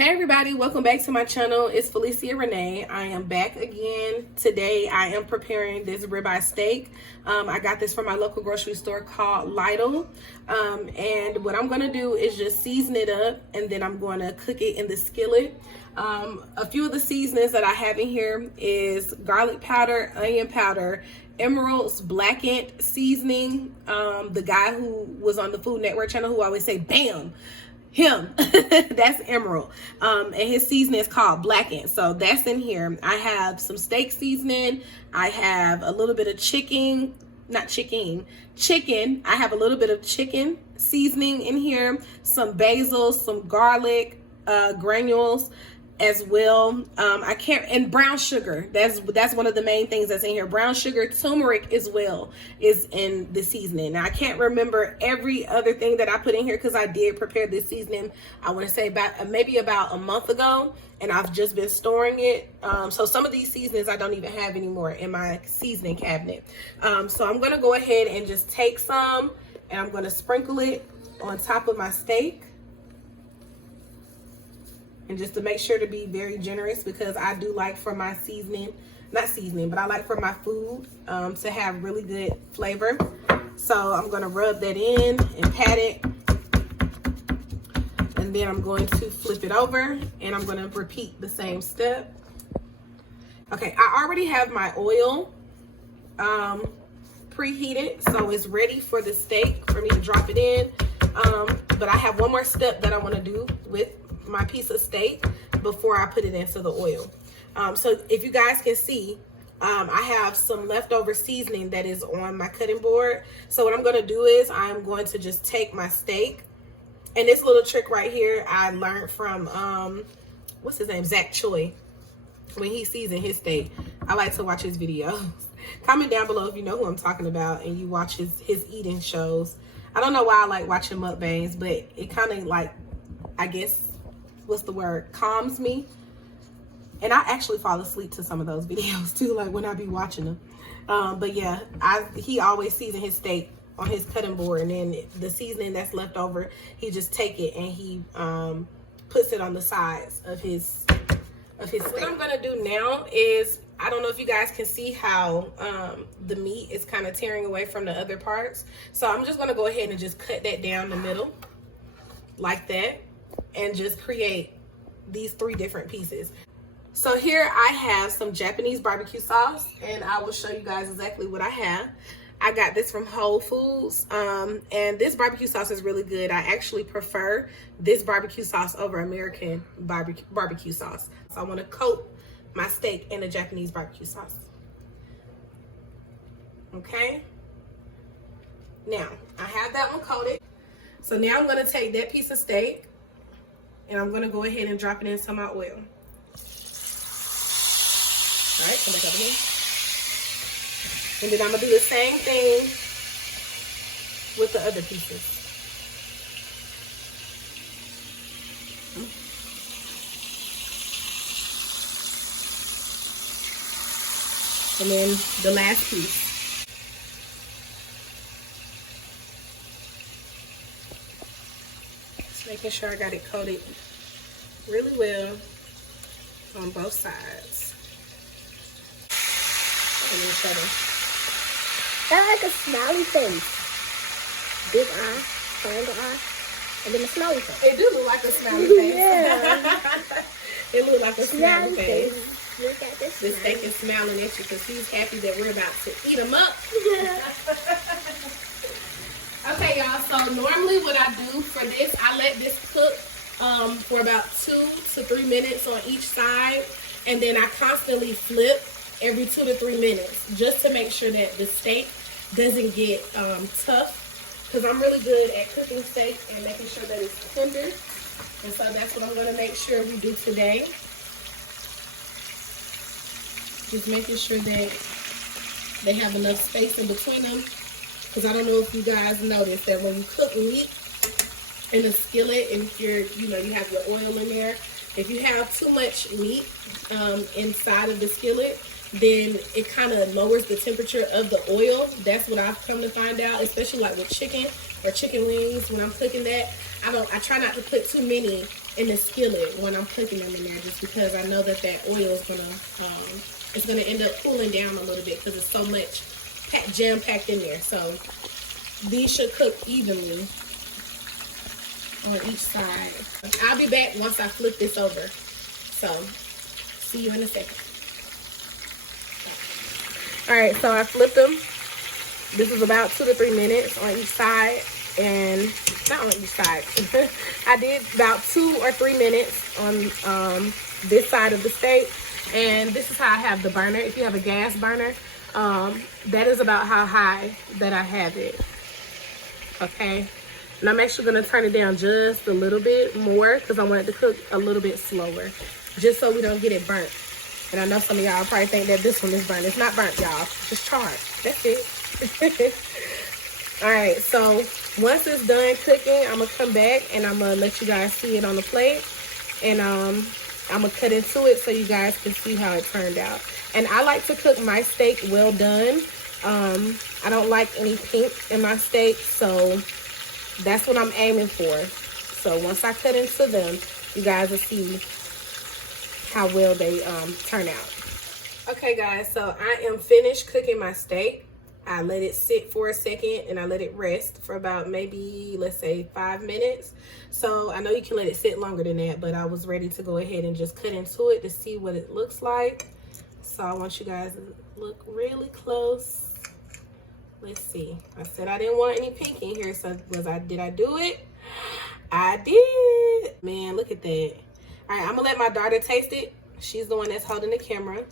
Hey everybody, welcome back to my channel. It's Felicia Renee. I am back again. Today I am preparing this ribeye steak. I got this from my local grocery store called Lidl. And what I'm going to do is just season it up, and then I'm going to cook it in the skillet. A few of the seasonings that I have in here is garlic powder, onion powder, Emerald's blackened seasoning. The guy who was on the Food Network channel who always say bam, him. That's Emerald, and his seasoning is called blackened, so that's in here. I have some steak seasoning. I have a little bit of chicken. I have a little bit of chicken seasoning in here, some basil, some garlic granules as well. And brown sugar. That's one of the main things that's in here. Brown sugar, turmeric as well is in the seasoning. Now I can't remember every other thing that I put in here because I did prepare this seasoning, I want to say maybe about a month ago, and I've just been storing it. So some of these seasonings I don't even have anymore in my seasoning cabinet. So I'm going to go ahead and just take some, and I'm going to sprinkle it on top of my steak. And just to make sure to be very generous, because I do like for my I like for my food to have really good flavor. So I'm going to rub that in and pat it. And then I'm going to flip it over, and I'm going to repeat the same step. Okay, I already have my oil preheated, so it's ready for the steak for me to drop it in. But I have one more step that I want to do with my piece of steak before I put it into the oil. So if you guys can see, I have some leftover seasoning that is on my cutting board. So what I'm going to do is I'm going to just take my steak, and this little trick right here I learned from what's his name, Zach Choi. When he seasons his steak, I like to watch his videos. Comment down below if you know who I'm talking about and you watch his eating shows. I don't know why I like watching mukbangs, but it kind of, like, I guess, what's the word, calms me. And I actually fall asleep to some of those videos too, like when I be watching them. But yeah, he always seasons his steak on his cutting board, and then the seasoning that's left over, he just take it and he puts it on the sides of his steak. What I'm gonna do now is, I don't know if you guys can see how the meat is kind of tearing away from the other parts. So I'm just gonna go ahead and just cut that down the middle like that, and just create these 3 different pieces. So here I have some Japanese barbecue sauce, and I will show you guys exactly what I have. I got this from Whole Foods, and this barbecue sauce is really good. I actually prefer this barbecue sauce over American barbecue sauce. So I want to coat my steak in a Japanese barbecue sauce. Okay, now I have that one coated. So now I'm going to take that piece of steak, and I'm going to go ahead and drop it into my oil. All right, come back over here. And then I'm going to do the same thing with the other pieces. And then the last piece. Just making sure I got it coated really well on both sides. And then shut it. That's like a smiley face. Big eye, triangle eye, and then a smiley face. It do look like a smiley face. Yeah. It look like a smiley face. Look at this. The steak is smiling at you because he's happy that we're about to eat him up. Okay, y'all. So normally what I do for this, I let this cook for about 2 to 3 minutes on each side, and then I constantly flip every 2 to 3 minutes just to make sure that the steak doesn't get tough, because I'm really good at cooking steak and making sure that it's tender. And so that's what I'm going to make sure we do today. Just making sure that they have enough space in between them, because I don't know if you guys noticed that when you cook meat in a skillet, and if you have your oil in there, if you have too much meat inside of the skillet, then it kind of lowers the temperature of the oil. That's what I've come to find out, especially like with chicken or chicken wings. When I'm cooking that, I try not to put too many in the skillet when I'm cooking them in there, just because I know that oil is gonna it's gonna end up cooling down a little bit because it's so much jam packed in there. So these should cook evenly on each side. I'll be back once I flip this over. So see you in a second. All right, so I flipped them. This is about 2 to 3 minutes on each side, and not on each side. I did about 2 or 3 minutes on this side of the steak, and this is how I have the burner. If you have a gas burner, that is about how high that I have it. Okay, and I'm actually gonna turn it down just a little bit more because I want it to cook a little bit slower, just so we don't get it burnt. And I know some of y'all probably think that this one is burnt. It's not burnt, y'all. It's just charred. That's it. All right, so once it's done cooking, I'm gonna come back and I'm gonna let you guys see it on the plate, and I'm gonna cut into it so you guys can see how it turned out. And I like to cook my steak well done. I don't like any pink in my steak, so that's what I'm aiming for. So once I cut into them, you guys will see how well they turn out. Okay guys, so I am finished cooking my steak. I let it sit for a second and I let it rest for about maybe, let's say, 5 minutes. So I know you can let it sit longer than that, but I was ready to go ahead and just cut into it to see what it looks like. So I want you guys to look really close. Let's see. I said I didn't want any pink in here, so did I do it? I did. Man, look at that. All right, I'm gonna let my daughter taste it. She's the one that's holding the camera.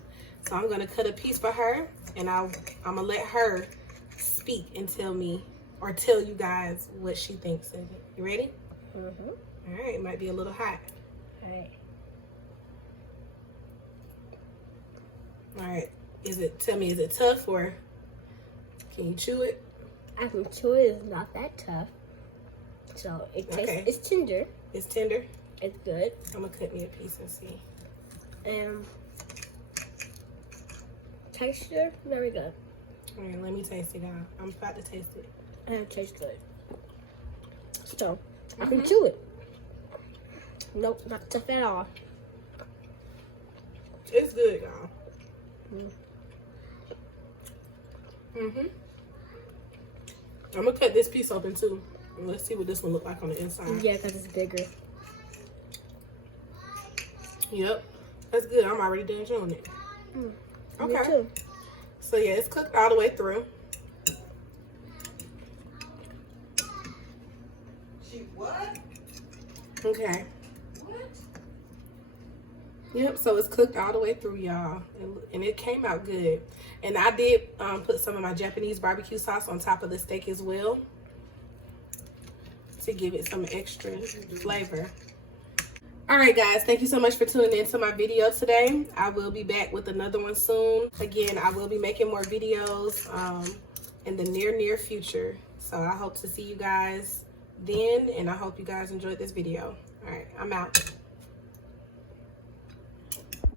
So I'm gonna cut a piece for her, and I'm gonna let her speak and tell me, or tell you guys what she thinks of it. You ready? Mm-hmm. All right, it might be a little hot. All right. All right, tell me, is it tough, or can you chew it? I can chew it. It's not that tough. So it tastes, Okay. it's tender. It's tender? It's good. I'm gonna cut me a piece and see. Texture, very good. All right, let me taste it, y'all. I'm about to taste it. And it tastes good. So, I can chew it. Nope, not tough at all. It's good, y'all. I'm gonna cut this piece open too. Let's see what this one look like on the inside. Yeah, because it's bigger. Yep, that's good. I'm already done chewing it. Okay. Me too. So yeah, it's cooked all the way through. What? Okay. What? Yep, so it's cooked all the way through, y'all, and it came out good. And I did put some of my Japanese barbecue sauce on top of the steak as well to give it some extra flavor. All right, guys, thank you so much for tuning in to my video today. I will be back with another one soon. Again, I will be making more videos in the near future. So I hope to see you guys then, and I hope you guys enjoyed this video. All right, I'm out.